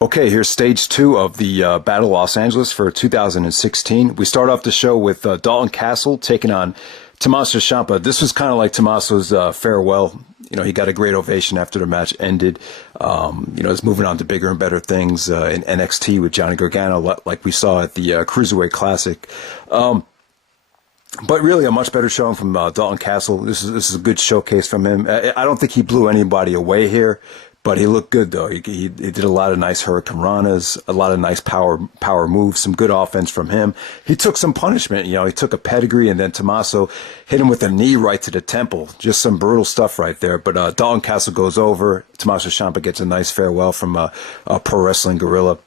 Okay, here's stage two of the Battle Los Angeles for 2016. We start off the show with Dalton Castle taking on Tommaso Ciampa. This was kind of like Tommaso's farewell. You know, he got a great ovation after the match ended. You know, he's moving on to bigger and better things in NXT with Johnny Gargano, like we saw at the Cruiserweight Classic. But really a much better showing from Dalton Castle. This is a good showcase from him. I don't think he blew anybody away here. But he looked good, though. He did a lot of nice Hurricane Ranas, a lot of nice power moves, some good offense from him. He took some punishment. You know, he took a pedigree, and then Tommaso hit him with a knee right to the temple. Just some brutal stuff right there. But Dalton Castle goes over. Tommaso Ciampa gets a nice farewell from a Pro Wrestling Guerrilla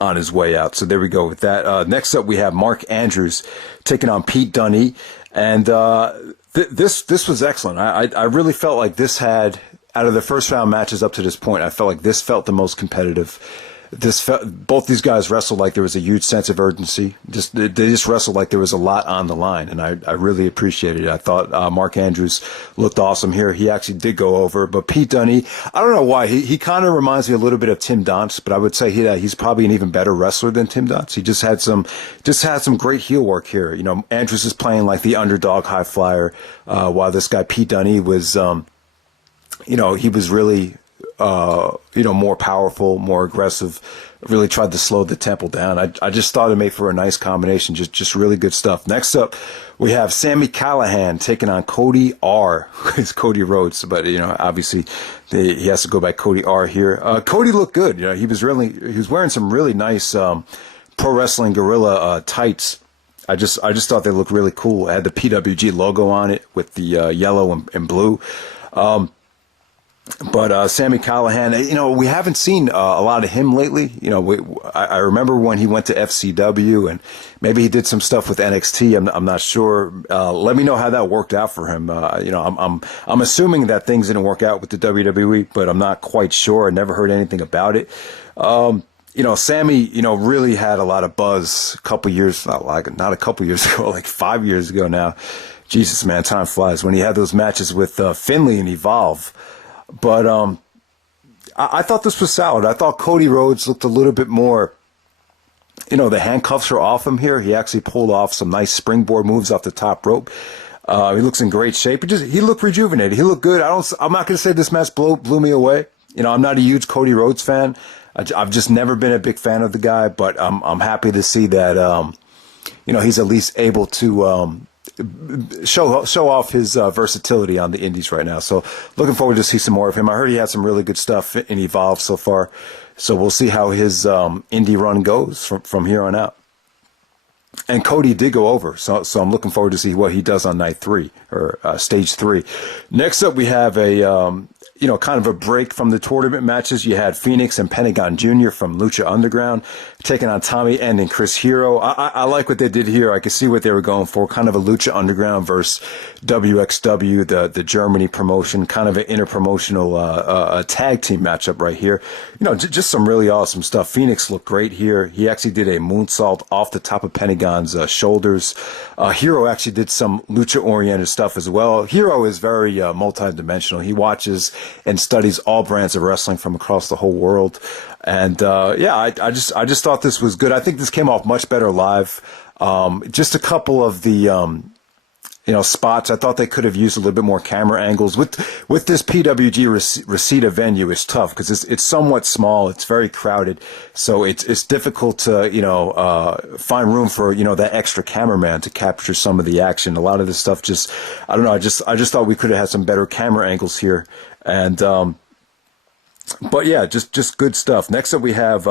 on his way out. So there we go with that. Next up, we have Mark Andrews taking on Pete Dunne. And this was excellent. I really felt like this had... Out of the first round matches up to this point, I felt like this felt the most competitive. Both these guys wrestled like there was a huge sense of urgency. They just wrestled like there was a lot on the line, and I really appreciated it. I thought Mark Andrews looked awesome here. He actually did go over, but Pete Dunne, I don't know why. He kind of reminds me a little bit of Tim Donst, but I would say he's probably an even better wrestler than Tim Donst. He just had some great heel work here. You know, Andrews is playing like the underdog high flyer, while this guy Pete Dunne was. You know, he was really, more powerful, more aggressive, really tried to slow the tempo down. I just thought it made for a nice combination, just really good stuff. Next up, we have Sammy Callihan taking on Cody R. It's Cody Rhodes, but, you know, obviously he has to go by Cody R here. Cody looked good. You know, he was wearing some really nice Pro Wrestling Guerrilla tights. I just thought they looked really cool. It had the PWG logo on it with the yellow and blue. But Sammy Callihan, you know, we haven't seen a lot of him lately. You know, I remember when he went to FCW, and maybe he did some stuff with NXT. I'm not sure. Let me know how that worked out for him. You know, I'm assuming that things didn't work out with the WWE, but I'm not quite sure. I never heard anything about it. You know, Sammy, you know, really had a lot of buzz a couple years, not a couple years ago, like 5 years ago now. Jesus, man, time flies. When he had those matches with Finlay and Evolve. But I thought this was solid. I thought Cody Rhodes looked a little bit more, you know, the handcuffs are off him here. He actually pulled off some nice springboard moves off the top rope. He looks in great shape. He looked rejuvenated. He looked good. I'm not going to say this match blew me away. You know, I'm not a huge Cody Rhodes fan. I've just never been a big fan of the guy, but I'm happy to see that, you know, he's at least able to show off his versatility on the indies right now. So looking forward to see some more of him. I heard he had some really good stuff in Evolve so far. So we'll see how his indie run goes from here on out. And Cody did go over, so I'm looking forward to see what he does on night 3 or stage 3. Next up, we have a kind of a break from the tournament matches. You had Fenix and Pentagon Jr. from Lucha Underground taking on Tommy End and Chris Hero. I like what they did here. I could see what they were going for. Kind of a Lucha Underground versus WXW, the Germany promotion. Kind of an interpromotional tag team matchup right here. You know, just some really awesome stuff. Fenix looked great here. He actually did a moonsault off the top of Pentagon's shoulders. Hero actually did some lucha-oriented stuff as well. Hero is very multi-dimensional. He watches and studies all brands of wrestling from across the whole world. And I just thought this was good. I think this came off much better live. Just a couple of the spots. I thought they could have used a little bit more camera angles. With this PWG Reseda venue, it's tough because it's somewhat small. It's very crowded, so it's difficult to find room for that extra cameraman to capture some of the action. A lot of this stuff I don't know. I just thought we could have had some better camera angles here. And but yeah, just good stuff. Next up, we have.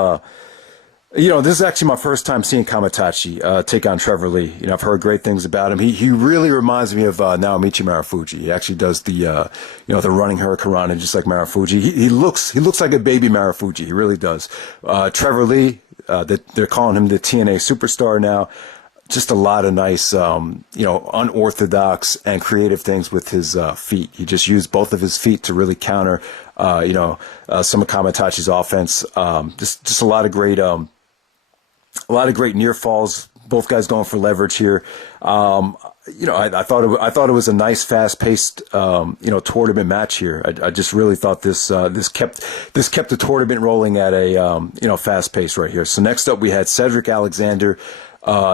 This is actually my first time seeing Kamaitachi take on Trevor Lee. I've heard great things about him. He really reminds me of Naomichi Marufuji. He actually does the running hurricanrana just like Marufuji. He looks like a baby Marufuji. He really does. Trevor Lee, they're calling him the TNA superstar now. Just a lot of nice, unorthodox and creative things with his feet. He just used both of his feet to really counter, some of Kamaitachi's offense. Just a lot of great. A lot of great near falls. Both guys going for leverage here. I thought it was a nice, fast-paced, tournament match here. I just really thought this kept the tournament rolling at a, fast pace right here. So next up we had Cedric Alexander,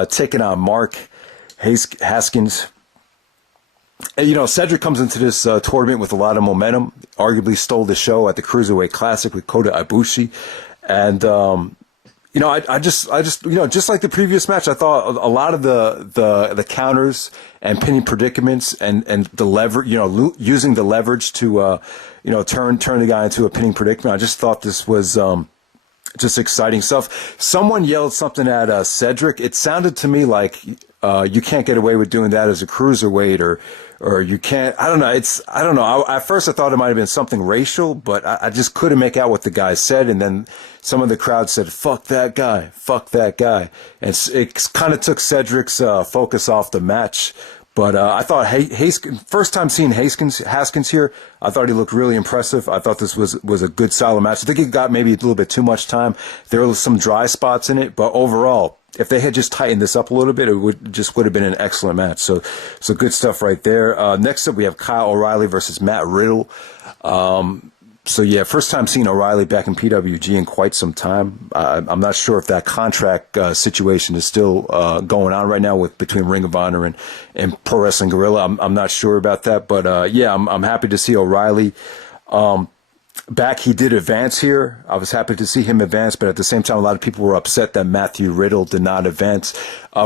taking on Mark Haskins. And, Cedric comes into this tournament with a lot of momentum, arguably stole the show at the Cruiserweight Classic with Kota Ibushi. And, I just like the previous match, I thought a lot of the counters and pinning predicaments and the lever, using the leverage to, turn the guy into a pinning predicament. I just thought this was, just exciting stuff. Someone yelled something at Cedric. It sounded to me like you can't get away with doing that as a cruiserweight, or you can't. I don't know. At first, I thought it might have been something racial, but I just couldn't make out what the guy said. And then some of the crowd said, "Fuck that guy! Fuck that guy!" And it kind of took Cedric's focus off the match. But I thought Haskins, first time seeing Haskins here, I thought he looked really impressive. I thought this was a good, solid match. I think it got maybe a little bit too much time. There were some dry spots in it, but overall, if they had just tightened this up a little bit, it would have been an excellent match. So good stuff right there. Next up, we have Kyle O'Reilly versus Matt Riddle. First time seeing O'Reilly back in PWG in quite some time. I'm not sure if that contract situation is still going on right now between Ring of Honor and Pro Wrestling Guerrilla. I'm not sure about that, but I'm happy to see O'Reilly back. He did advance here. I was happy to see him advance, but at the same time, a lot of people were upset that Matthew Riddle did not advance.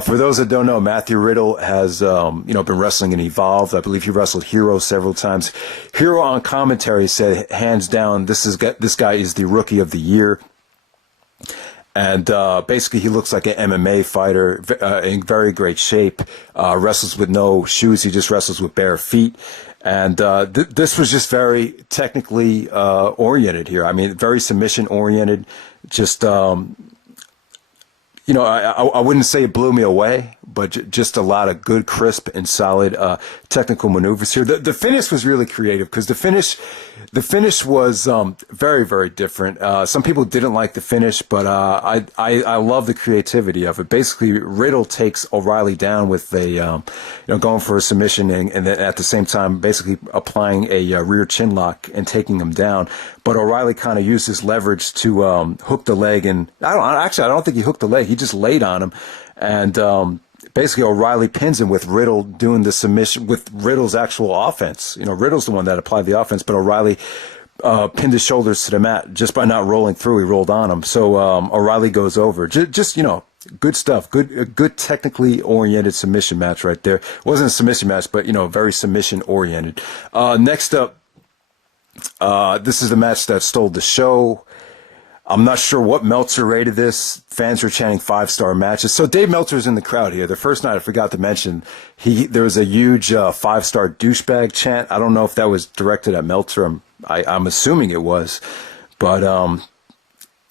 For those that don't know, Matthew Riddle has, been wrestling in Evolve. I believe he wrestled Hero several times. Hero on commentary said, hands down, this guy is the rookie of the year. And basically, he looks like an MMA fighter, in very great shape. Wrestles with no shoes. He just wrestles with bare feet. And this was just very technically oriented here. I mean, very submission oriented. Just I wouldn't say it blew me away, but just a lot of good, crisp, and solid technical maneuvers here. The finish was really creative because the finish was very, very different. Some people didn't like the finish, but I love the creativity of it. Basically, Riddle takes O'Reilly down with a going for a submission and then at the same time basically applying a rear chin lock and taking him down. But O'Reilly kind of used his leverage to hook the leg, and I don't think he hooked the leg. He just laid on him, and basically O'Reilly pins him with Riddle doing the submission with Riddle's actual offense. Riddle's the one that applied the offense, but O'Reilly pinned his shoulders to the mat just by not rolling through. He rolled on him, so O'Reilly goes over. Just good stuff. Good technically oriented submission match right there. It wasn't a submission match, but very submission oriented. Next up. This is the match that stole the show. I'm not sure what Meltzer rated this. Fans were chanting 5-star matches. So Dave Meltzer's in the crowd here. The first night, I forgot to mention, there was a huge 5-star douchebag chant. I don't know if that was directed at Meltzer. I'm assuming it was. But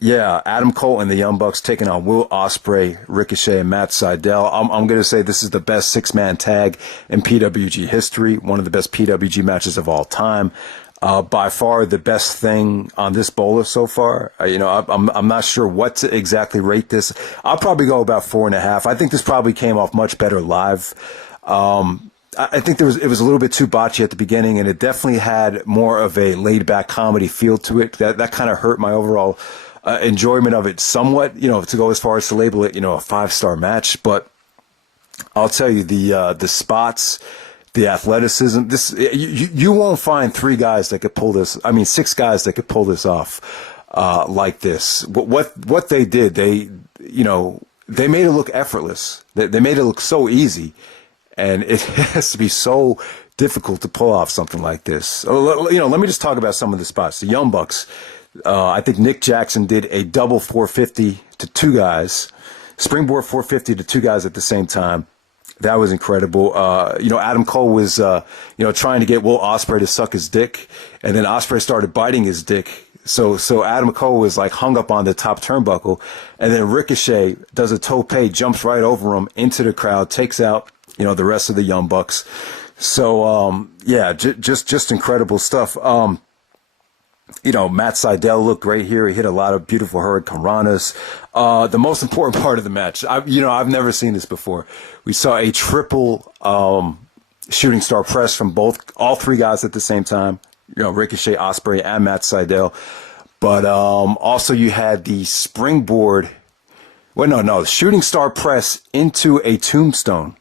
Adam Cole and the Young Bucks taking on Will Ospreay, Ricochet, and Matt Sydal. I'm going to say this is the best 6-man tag in PWG history. One of the best PWG matches of all time. By far the best thing on this bowler so far. I'm not sure what to exactly rate this. I'll probably go about 4.5. I think this probably came off much better live. I think it was a little bit too botchy at the beginning, and it definitely had more of a laid back comedy feel to it. That kind of hurt my overall enjoyment of it somewhat. To go as far as to label it, a 5-star match. But I'll tell you, the spots, the athleticism, you won't find 3 guys that could pull this. I mean, 6 guys that could pull this off like this. What they did, they made it look effortless. They made it look so easy, and it has to be so difficult to pull off something like this. Let me just talk about some of the spots. The Young Bucks. I think Nick Jackson did a double 450 to 2 guys, springboard 450 to 2 guys at the same time. That was incredible. Adam Cole was, trying to get Will Ospreay to suck his dick, and then Ospreay started biting his dick. So Adam Cole was like hung up on the top turnbuckle, and then Ricochet does a tope, jumps right over him into the crowd, takes out, the rest of the Young Bucks. So, just incredible stuff. Matt Sydal looked great here. He hit a lot of beautiful hurricane ranas. The most important part of the match, I've never seen this before. We saw a triple shooting star press from all three guys at the same time. Ricochet, Ospreay, and Matt Sydal. But also you had the springboard. Well, no, shooting star press into a tombstone.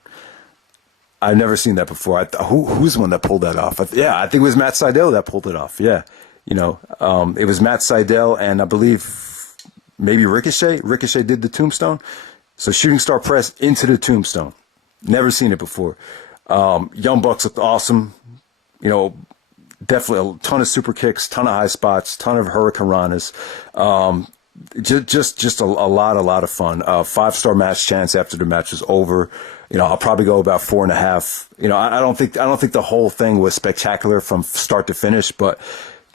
I've never seen that before. Who's the one that pulled that off? I think it was Matt Sydal that pulled it off. Yeah. It was Matt Sydal and I believe maybe Ricochet. Ricochet did the tombstone. So shooting star press into the tombstone. Never seen it before. Young Bucks looked awesome. Definitely a ton of super kicks, ton of high spots, ton of hurricane ranas. Just a lot of fun. 5-star match chance after the match was over. I'll probably go about 4.5. I don't think the whole thing was spectacular from start to finish, but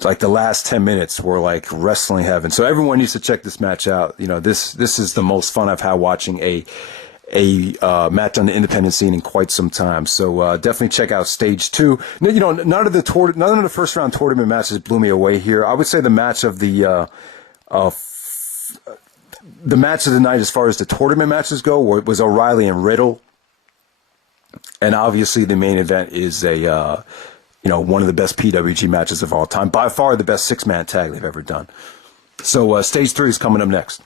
like the last 10 minutes were like wrestling heaven. So everyone needs to check this match out. This is the most fun I've had watching a match on the independent scene in quite some time. So definitely check out Stage 2. None of the first round tournament matches blew me away here. I would say the match of the match of the night as far as the tournament matches go was O'Reilly and Riddle. And obviously the main event is one of the best PWG matches of all time. By far the best 6-man tag they've ever done. So Stage 3 is coming up next.